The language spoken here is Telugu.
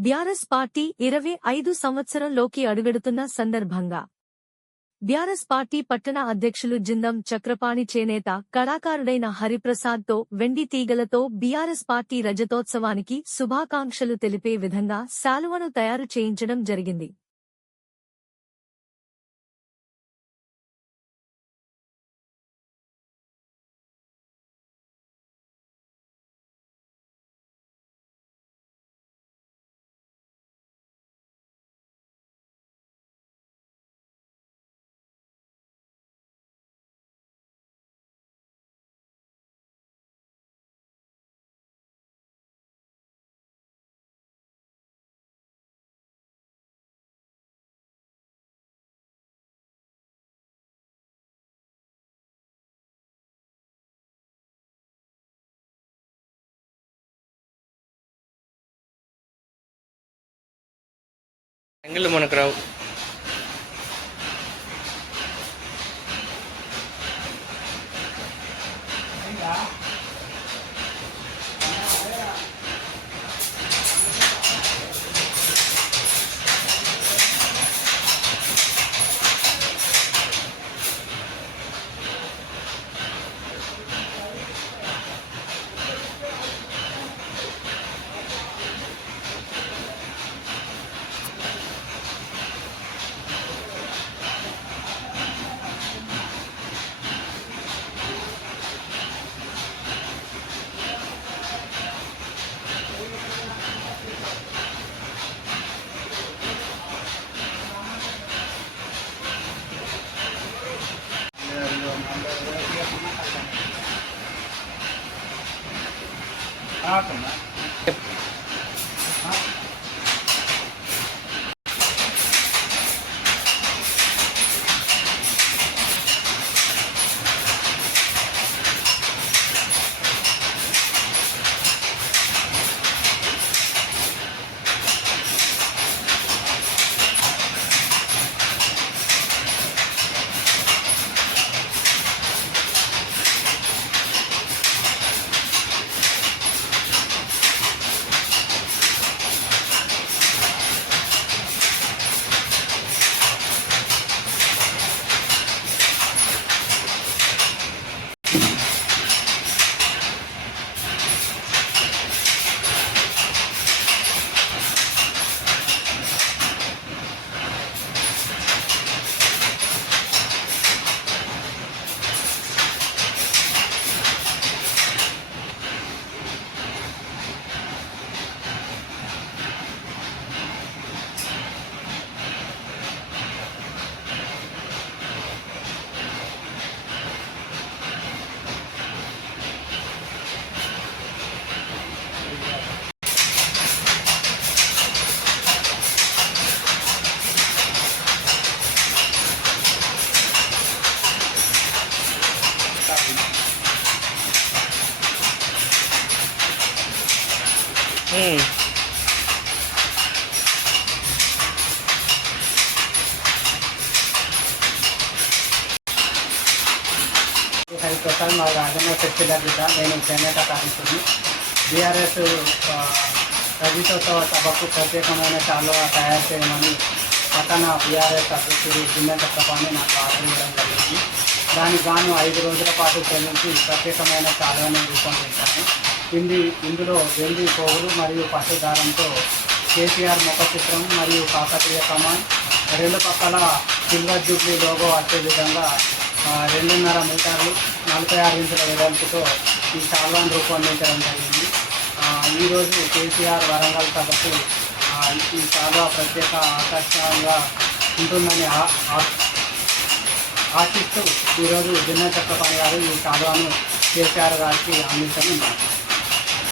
బ్యారస్ పార్టీ ఇరవై ఐదు సంవత్సరంలోకి అడుగెడుతున్న సందర్భంగా బ్యారస్ పార్టీ పట్టణ అధ్యక్షులు జిందం చక్రపాణి చేనేత కళాకారుడైన హరిప్రసాద్తో వెండి తీగలతో బీఆర్ఎస్ పార్టీ రజతోత్సవానికి శుభాకాంక్షలు తెలిపే విధంగా శాలువను తయారు చేయించడం జరిగింది. செங்கல்மண 啊，怎么？హరిప్రసాద్ మా రాజన్న శక్తిల నేను చేనేత కార్మికుడిని. బీఆర్ఎస్ రజతోత్సవ సభకు ప్రత్యేకమైన శాలువ తయారు చేయమని పట్టణ బీఆర్ఎస్ అధ్యక్షుడు చిన్న సభని నాకు ఆదరించడం జరిగింది. దానికి గాను ఐదు రోజుల పాటు చెల్లించి ప్రత్యేకమైన శాలువను రూపొందించాను. ఇంది ఇందులో వెండి పోగులు మరియు పచ్చదారంతో కేసీఆర్ ముఖ చిత్రం మరియు కాకతీయ కమాన్. రెండు పక్కల సిల్వర్ జూబ్లీ లోగో వచ్చే విధంగా రెండున్నర మీటర్లు నలభై ఆరు ఇంచుల వెడల్పుతో ఈ శాల్వాన్ రూపొందించడం జరిగింది. ఈరోజు కేసీఆర్ వరంగల్ సభకు ఈ శాల్వా ప్రత్యేక ఆకర్షణగా ఉంటుందని ఆ- ఆశిస్తూ ఈరోజు జిన్నా చక్రపాణి గారు ఈ శాల్వాను కేసీఆర్ గారికి అందించనున్నారు.